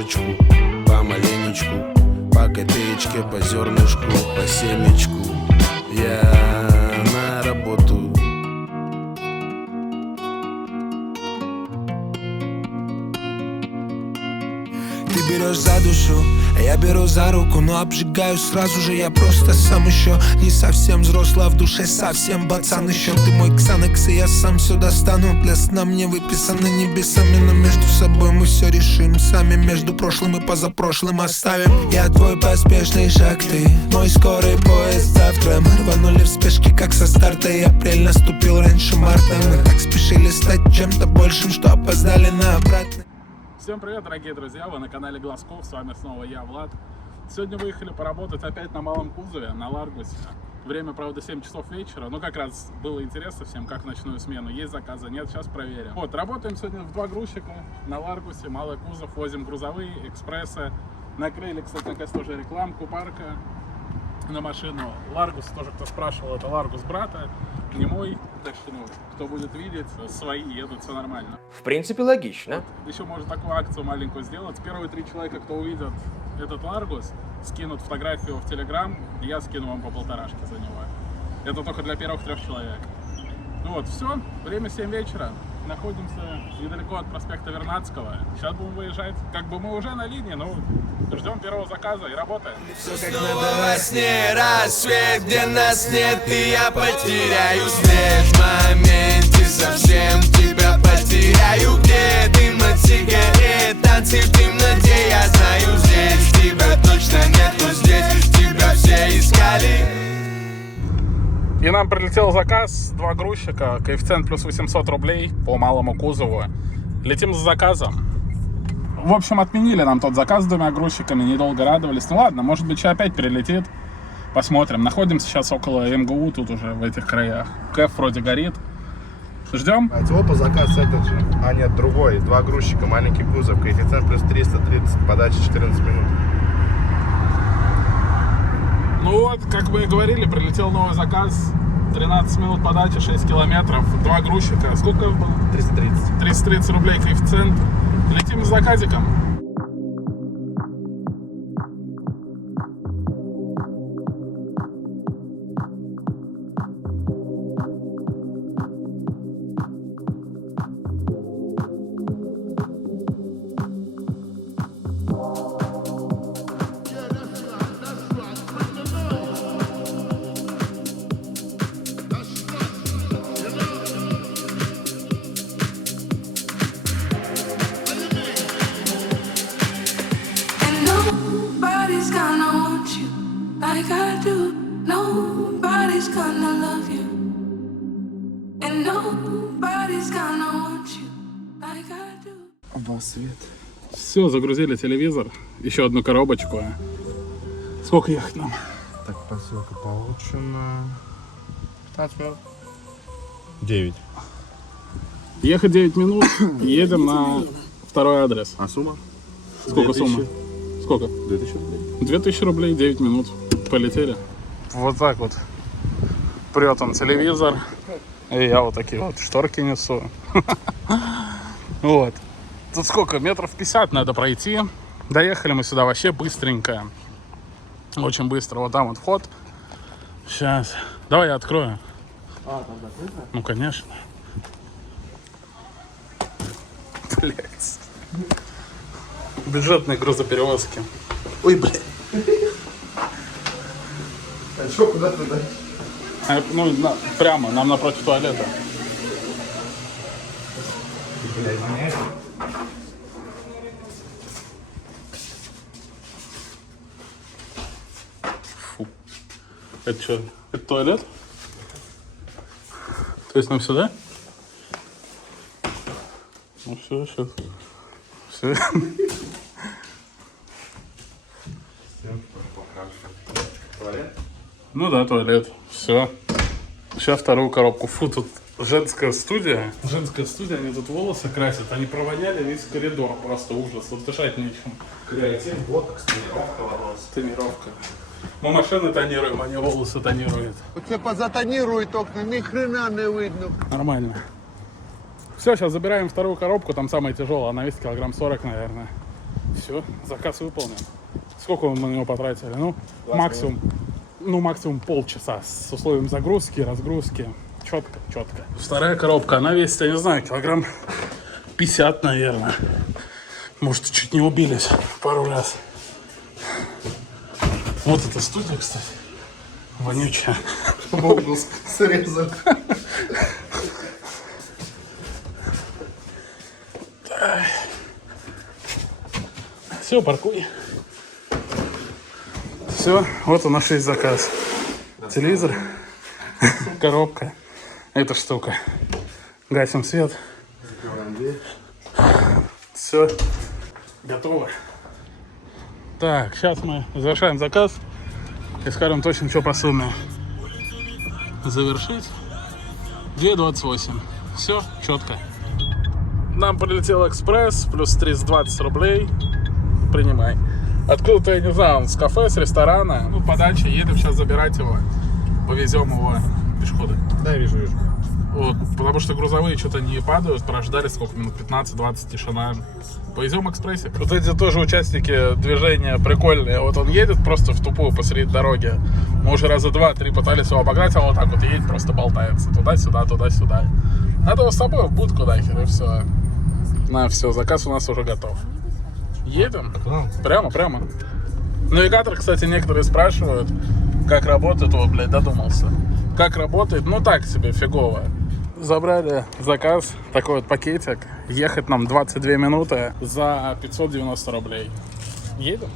понемножечку, помаленечку, по копеечке, по зернышку, по семечку. Я на работу. Ты берешь за душу, а я беру за руку, но обжигаю сразу же. Я просто сам еще не совсем взрослый, а в душе совсем пацан еще. Ты мой ксанекс, и я сам все достану. Для сна мне выписаны небесами, но между собой мы все решим сами. Между прошлым и позапрошлым оставим. Я твой поспешный шаг, ты мой скорый поезд. Завтра мы рванули в спешке, как со старта, и апрель наступил раньше марта. Мы так спешили стать чем-то большим, что опоздали на обратный. Всем привет, дорогие друзья, вы на канале Глазков, с вами снова я, Влад. Сегодня выехали поработать опять на малом кузове, на Ларгусе. Время, правда, 7 часов вечера, но как раз было интересно всем, как ночную смену. Есть заказы, нет, сейчас проверим. Вот, работаем сегодня в 2 грузчика на Ларгусе, малый кузов, возим грузовые, экспрессы. Накрыли, кстати, наконец тоже рекламку парка на машину. Ларгус, тоже кто спрашивал, это Ларгус брата, не мой, точнее, ну, кто будет видеть, свои едут, все нормально. В принципе, логично. Еще можно такую акцию маленькую сделать. Первые 3 человека, кто увидят этот Ларгус, скинут фотографию в Телеграм, и я скину вам по 1,5 за него. Это только для первых 3 человек. Ну вот, все, время 7 вечера. Находимся недалеко от проспекта Вернадского. Сейчас будем выезжать. Как бы мы уже на линии, но ждем первого заказа и работаем. Все как надо во сне, рассвет, где нас нет, и я потеряю след. В моменте совсем тебя потеряю. Где дым от сигарет, танцы в темноте. Я знаю, здесь тебя точно нету, здесь тебя все искали. И нам прилетел заказ, 2 грузчика, коэффициент плюс 800 рублей по малому кузову. Летим за заказом. В общем, отменили нам тот заказ с 2 грузчиками, недолго радовались. Ну ладно, может быть, сейчас опять перелетит. Посмотрим. Находимся сейчас около МГУ, тут уже в этих краях. КЭФ вроде горит. Ждем. Опа, заказ этот же. А нет, другой. 2 грузчика, маленький кузов, коэффициент плюс 330, подача 14 минут. Ну вот, как вы и говорили, прилетел новый заказ. 13 минут подачи, 6 километров, 2 грузчика. Сколько было? 330. 330 рублей коэффициент. Летим с заказиком. Nobody's gonna want you like I do. Nobody's gonna love you. And nobody's gonna want you like I do. Обосвет. Все, загрузили телевизор. Еще одну коробочку. Сколько ехать нам? Так, посылка получена. 15 минут. 9. Ехать 9 минут. Едем на второй адрес. А сумма? Сколько 2000. сумма? Сколько? 2000 рублей. 2000 рублей, 9 минут. Полетели. Вот так вот. Прет он телевизор. И я вот такие вот шторки несу. Вот. Тут сколько? Метров 50 надо пройти. Доехали мы сюда вообще быстренько. Очень быстро. Вот там вот вход. Сейчас. Давай я открою. А, там закрыто? Ну, конечно. Блять. Бюджетные грузоперевозки. Ой, блядь. А что, куда туда? Ну, прямо, нам напротив туалета. Блядь, мне. Фу. Это что? Это туалет? То есть нам сюда? Ну все, сейчас. Все. Туалет? Ну да, туалет. Все. Сейчас вторую коробку. Фу, тут женская студия. Женская студия, они тут волосы красят. Они провоняли весь коридор. Просто ужас. Вот дышать нечем. Креатив, ботокс, тонировка волос. Тонировка. Мы машины тонируем, они волосы тонируют. Оце позатонирують окна, ни хрена не видно. Нормально. Все, сейчас забираем вторую коробку. Там самая тяжелая. Она весит килограмм 40, наверное. Все, заказ выполнен. Сколько мы на него потратили? Ну, максимум полчаса с условием загрузки, разгрузки. Четко. Вторая коробка, она весит, я не знаю, килограмм 50, наверное. Может, чуть не убились пару раз. Вот эта студия, кстати. Вонючая. Обыск срезал. Все, паркуй. Все, вот он наш заказ. Телевизор, коробка, эта штука. Гасим свет. Все, готово. Так, сейчас мы завершаем заказ и скажем точно, что по сумме. Завершить 2,28. Все, четко. Нам прилетел экспресс, плюс 320 рублей. Принимай. Откуда-то, я не знаю, с кафе, с ресторана. Ну, подача, едем сейчас забирать его. Повезем его пешеходы. Да, вижу. Вот, потому что грузовые что-то не падают, прождали сколько минут, 15-20, тишина. Повезем в экспрессе. Вот эти тоже участники движения прикольные. Вот он едет просто в тупую посреди дороги. Мы уже раза 2-3 пытались его обогнать, а он вот так вот едет, просто болтается. Туда-сюда, туда-сюда. Надо его с собой в будку нахер, и все. На, все, заказ у нас уже готов. Едем? Прямо. Навигатор, кстати, некоторые спрашивают, как работает. О, блядь, додумался. Как работает? Ну, так себе, фигово. Забрали заказ, такой вот пакетик. Ехать нам 22 минуты за 590 рублей. Едем?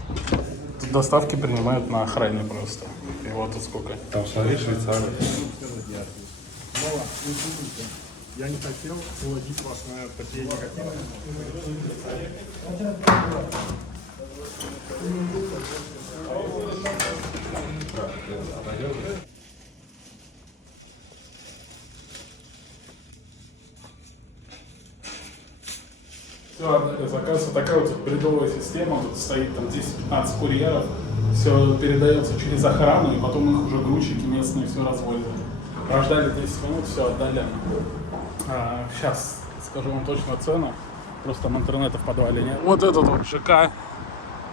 Тут доставки принимают на охране просто. И вот тут сколько. Там, смотри, Швейцария. Я не хотел выводить вас на такие негативы. Все, отдали заказ. Вот такая вот бредовая система. Тут стоит там 10-15 курьеров. Все передается через охрану, и потом их уже грузчики местные все развозят. Прождали 10 минут, все отдали. Сейчас скажу вам точно цену. Просто там интернета в подвале нет. Вот этот вот ЖК.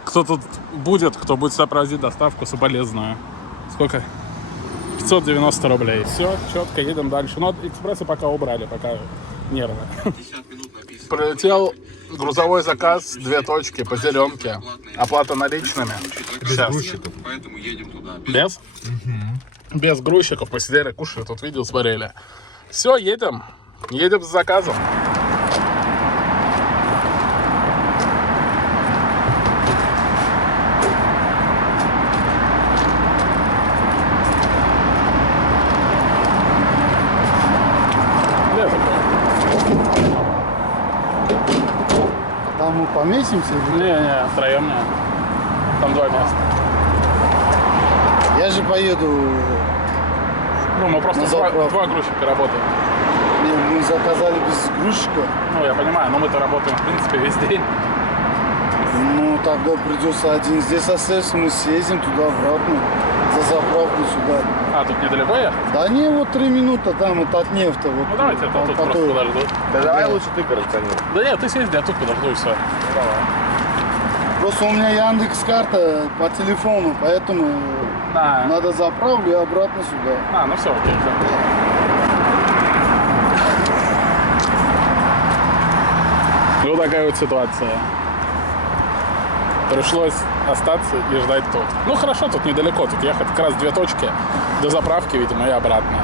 Кто тут будет, кто будет сообразить доставку, соболезную. Сколько? 590 рублей. Все, четко, едем дальше. Но экспрессы пока убрали, пока нервно. Прилетел грузовой заказ, 2 точки по зеленке. Оплата наличными. Без грузчиков. Без? Угу. Без грузчиков. Посидели, кушали, тут видео смотрели. Все, едем. Едем с заказом. Там мы поместимся? Не, втроем не. Там 2 места. Я же поеду. Ну, мы просто два грузчика работаем. Не, мы заказали без грузчика. Ну, я понимаю, но мы-то работаем, в принципе, весь день. Ну, тогда придется один здесь остаться, мы съездим туда-обратно. За заправку сюда. А, тут недалеко ехать? Да не, вот 3 минуты там, вот от нефта. Вот, Ну, давайте я тут просто подожду. Да давай лучше ты, короче, Да нет, ты съезди, я тут подожду и все. Просто у меня Яндекс.Карта по телефону, поэтому надо заправлю и обратно сюда. Ну все, окей. Вот такая вот ситуация. Пришлось остаться и ждать тут. Ну хорошо, тут недалеко, тут ехать как раз 2 точки до заправки, видимо, и обратно.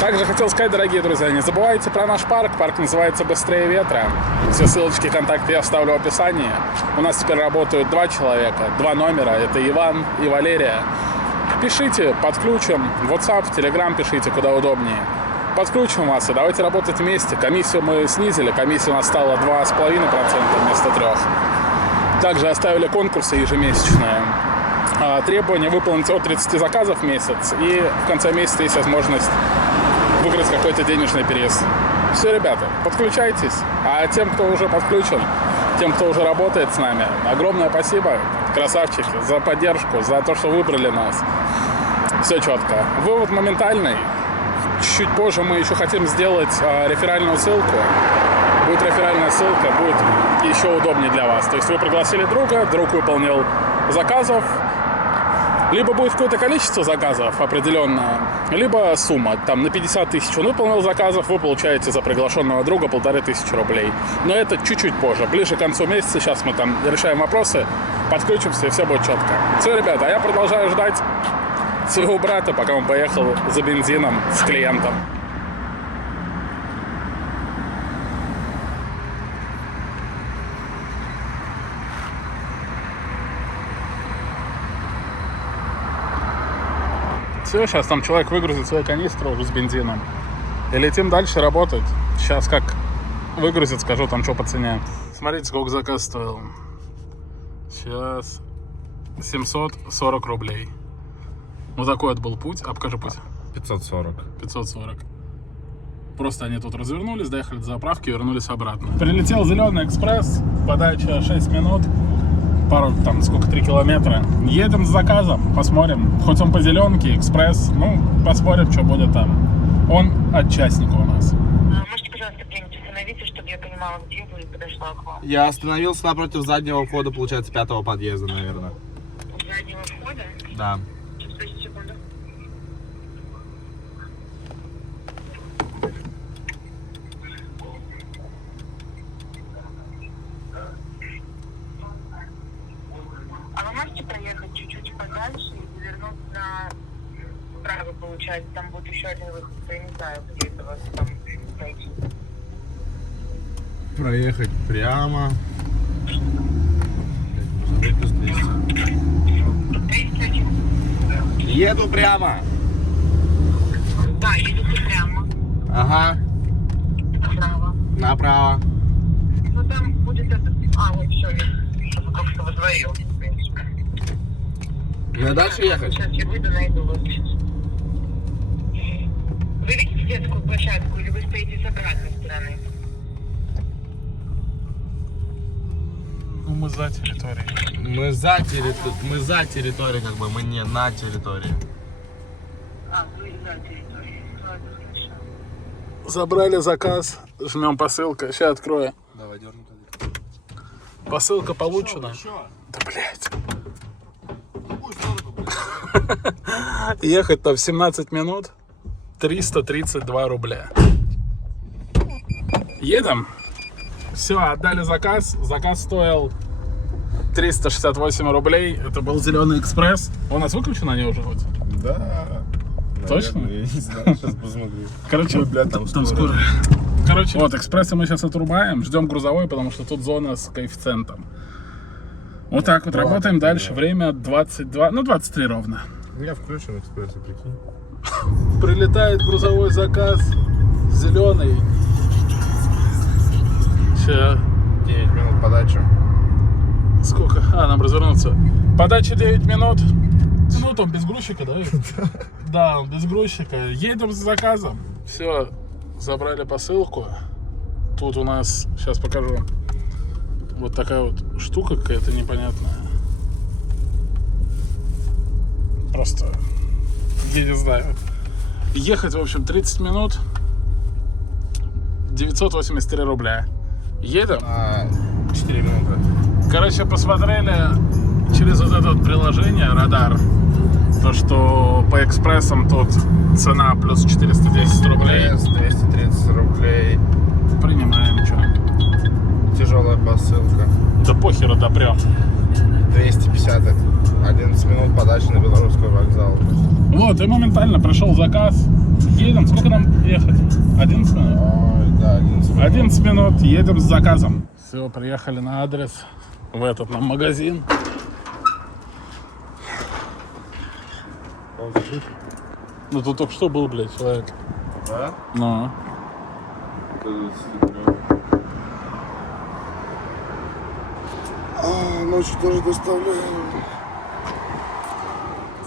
Также хотел сказать, дорогие друзья, не забывайте про наш парк. Парк называется «Быстрее ветра». Все ссылочки, контакты я оставлю в описании. У нас теперь работают 2 человека, 2 номера. Это Иван и Валерия. Пишите, подключим. WhatsApp, Telegram пишите, куда удобнее. Подключим вас и давайте работать вместе. Комиссию мы снизили. Комиссия у нас стала 2,5% вместо 3%. Также оставили конкурсы ежемесячные. Требование выполнить от 30 заказов в месяц. И в конце месяца есть возможность выиграть какой-то денежный приз. Все, ребята, подключайтесь. А тем, кто уже подключен, тем, кто уже работает с нами, огромное спасибо, красавчики, за поддержку, за то, что выбрали нас. Все четко. Вывод моментальный. чуть позже мы еще хотим сделать реферальную ссылку. Будет реферальная ссылка, будет еще удобнее для вас. То есть вы пригласили друга, друг выполнил заказов, либо будет какое-то количество заказов определенное, либо сумма. Там на 50 тысяч он выполнил заказов, вы получаете за приглашенного друга 1500 рублей. Но это чуть-чуть позже, ближе к концу месяца. Сейчас мы там решаем вопросы, подключимся, и все будет четко. Все, ребята, а я продолжаю ждать своего брата, пока он поехал за бензином с клиентом. Все, сейчас там человек выгрузит свою канистру уже с бензином. И летим дальше работать. Сейчас как выгрузит, скажу там что по цене. Смотрите, сколько заказ стоил. Сейчас 740 рублей. Вот такой вот был путь. А покажи путь. 540. 540. Просто они тут развернулись, доехали до заправки и вернулись обратно. Прилетел Зеленый экспресс. Подача 6 минут. Пару, там, сколько, 3 километра. Едем с заказом, посмотрим. Хоть он по зеленке, экспресс, ну, посмотрим, что будет там. Он от частника у нас. Можете, пожалуйста, где-нибудь остановиться, чтобы я понимала, где вы, и подошла к вам? Я остановился напротив заднего входа, получается, 5-го подъезда, наверное. У заднего входа? Да. Сейчас, секунду. А вы можете проехать чуть-чуть подальше и завернуть направо, получается, там будет еще один выход, я не знаю, где это вас там найти. Проехать прямо. Выпуск 200. Еду прямо. Да, едете прямо. Ага. Направо. Направо. Ну там будет этот... вот все, я только что выдвоил, в принципе. Мне дальше ехать? Сейчас я выйду, найду вас. Вы видите детскую площадку или вы стоите с обратной стороны? Ну, мы за территорией. Мы за территорией, как бы, мы не на территории. Вы за территорией. Ладно, хорошо. Забрали заказ, жмем посылка. Сейчас открою. Давай, дернем. Посылка получена. Да, блядь. Ехать-то в 17 минут 332 рубля. Едем. Все, отдали заказ. Заказ стоил 368 рублей. Это был Зеленый экспресс. У нас выключено они уже хоть? Да. Точно? Наверное, я не знаю, сейчас посмотрю. Короче, блядь, там скоро. Короче, вот экспрессы мы сейчас отрубаем. Ждем грузовой, потому что тут зона с коэффициентом. Вот так вот работаем дальше. Время 22, ну 23 ровно. У меня включен экспресс, прикинь. Прилетает грузовой заказ. Зеленый. Сейчас. 9 минут подачи. Сколько? Нам развернуться. Подача 9 минут. Ну, там без грузчика, да? Да, без грузчика. Едем с заказом. Все, забрали посылку. Тут у нас, сейчас покажу, вот такая вот штука какая-то непонятная. Просто, я не знаю. Ехать, в общем, 30 минут. 983 рубля. Едем. 4 минуты. Короче, посмотрели через вот это вот приложение «Радар», то, что по экспрессам тут цена плюс 410 рублей. 230 рублей. Принимаем, что? Тяжелая посылка. Да похер, допрем. 250. 11 минут подачи на Белорусский вокзал. Вот, и моментально пришел заказ. Едем. Сколько нам ехать? 11 минут? Ой, да, 11 минут. 11 минут. Едем с заказом. Все, приехали на адрес. В этот нам магазин. Он закрыт? Ну тут только что был, блядь, человек. Да? Ну. Ночью тоже доставляю.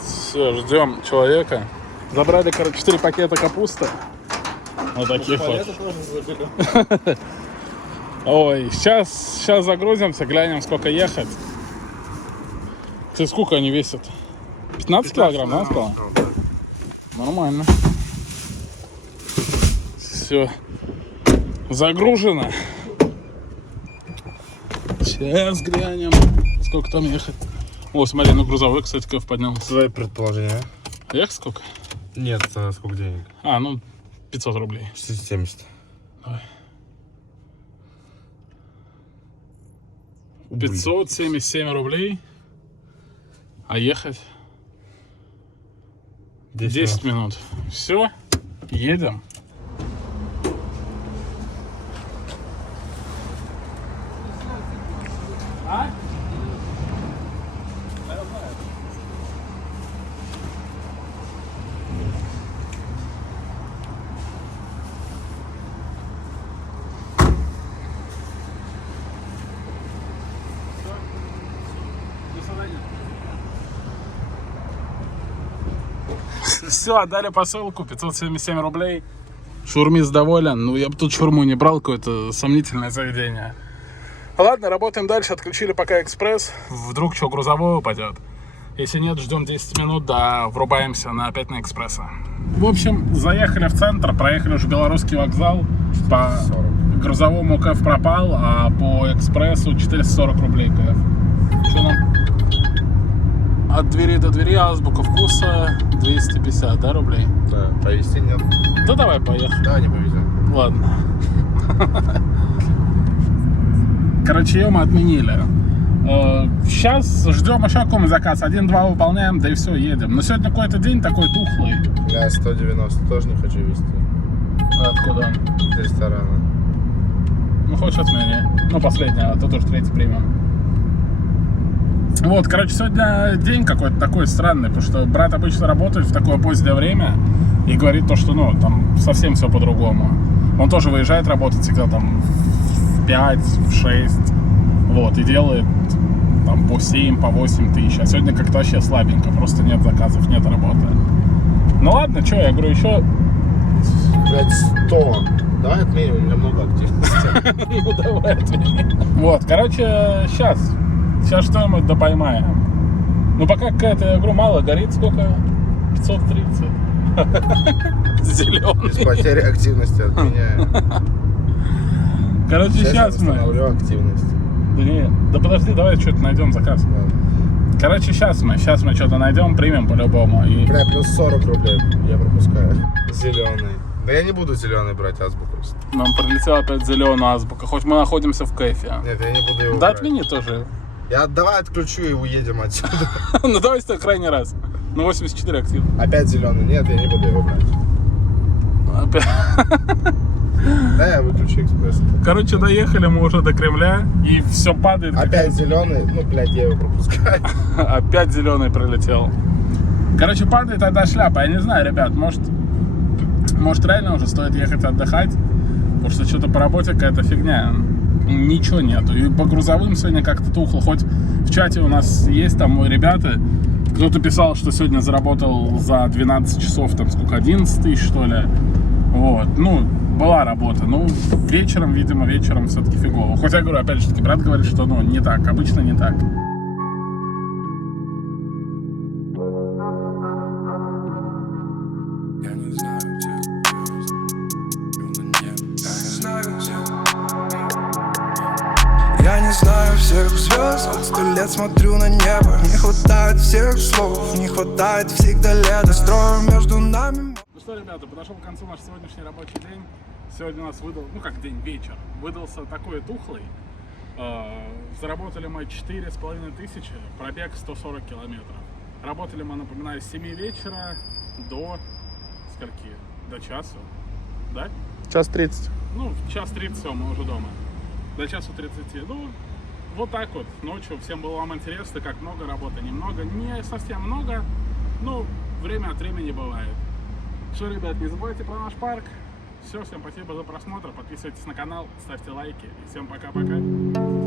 Все, ждем человека. Забрали, короче, 4 пакета капусты. Вот таких вот. Ой, сейчас загрузимся, глянем, сколько ехать. Ты сколько они весят? 15 килограмм, да, сказал? Нормально. все загружено. Сейчас глянем, сколько там ехать. О, смотри, ну грузовой, кстати, Кэф поднялся. Свои предположения. Ехать сколько? Нет, сколько денег? А, ну 500 рублей. 670. Давай. 577 рублей. А ехать 10 минут. Все, едем. А? Все, отдали посылку, 577 рублей. Шаурмист доволен. Ну, я бы тут шаурму не брал, какое-то сомнительное заведение. Ладно, работаем дальше. Отключили пока экспресс. Вдруг что, грузовой упадет. Если нет, ждем 10 минут, да врубаемся опять на экспресса. В общем, заехали в центр, проехали уже Белорусский вокзал. По грузовому КФ пропал, а по экспрессу 440 рублей КФ. Что нам? От двери до двери азбука вкуса 250, да, рублей? Да, повезти нет. Да давай, поехали. Давай не повезем. Ладно. Короче, ее мы отменили. Сейчас ждем еще какой-нибудь заказ. 1-2 выполняем, да и все, едем. Но сегодня какой-то день такой тухлый. Я 190 тоже не хочу везти. Откуда он? С ресторана. Ну, хочешь отмени. Ну, последний, а то тоже третий премиум. Вот, короче, сегодня день какой-то такой странный, потому что брат обычно работает в такое позднее время и говорит то, что, ну, там совсем все по-другому. Он тоже выезжает работать всегда там в 5, в 6, вот, и делает там по 7, по 8 тысяч. А сегодня как-то вообще слабенько, просто нет заказов, нет работы. Ну ладно, что, я говорю, еще... Блять, 100. Давай отменим, у меня много активности. Ну давай отменим. Вот, короче, сейчас что-нибудь да поймаем. Ну пока какая-то, я говорю, мало горит, сколько? 530. Зеленый. Без потери активности отменяю. Короче, сейчас мы... восстановлю активность. Да не, да подожди, давай что-то найдем заказ. Короче, сейчас мы что-то найдем, примем по-любому. И... Бля, плюс 40 рублей, я пропускаю. Зеленый. Да я не буду зеленый брать азбуку. Нам прилетела опять зеленая азбука, хоть мы находимся в кайфе. Нет, я не буду его Да брать. отмени тоже. Я давай отключу и уедем отсюда. Ну давай в крайний раз. Ну 84 активно. Опять зеленый. Нет, я не буду его брать. Опять. Да, я выключу экспресс. Короче, доехали мы уже до Кремля, и все падает. Опять зеленый. Ну, блядь, я его пропускаю. Опять зеленый прилетел. Короче, падает тогда шляпа. Я не знаю, ребят, может реально уже стоит ехать отдыхать, потому что что-то по работе какая-то фигня. Ничего нету. И по грузовым сегодня как-то тухло. Хоть в чате у нас есть там ребята, кто-то писал, что сегодня заработал за 12 часов, там сколько, 11 тысяч, что ли. Вот, ну, была работа. Ну, вечером, видимо, все-таки фигово. Хотя, я говорю, опять же таки, брат говорит, что, ну, не так, обычно не так. Я не знаю всех звезд, 100 лет смотрю на небо. Не хватает всех слов, не хватает всегда лета. Строю между нами. Ну что, ребята, подошел к концу наш сегодняшний рабочий день. Сегодня у нас вечер, выдался такой тухлый. Заработали мы 4500, пробег 140 километров. Работали мы, напоминаю, с 7 вечера до скольки? До часу, да? Час 30. Ну, в час 30 все, мы уже дома. До часу 30. Ну, вот так вот, ночью. Всем было вам интересно, как много работы, немного. Не совсем много, но время от времени бывает. Что, ребят, не забывайте про наш парк. Все, всем спасибо за просмотр. Подписывайтесь на канал, ставьте лайки. И всем пока-пока.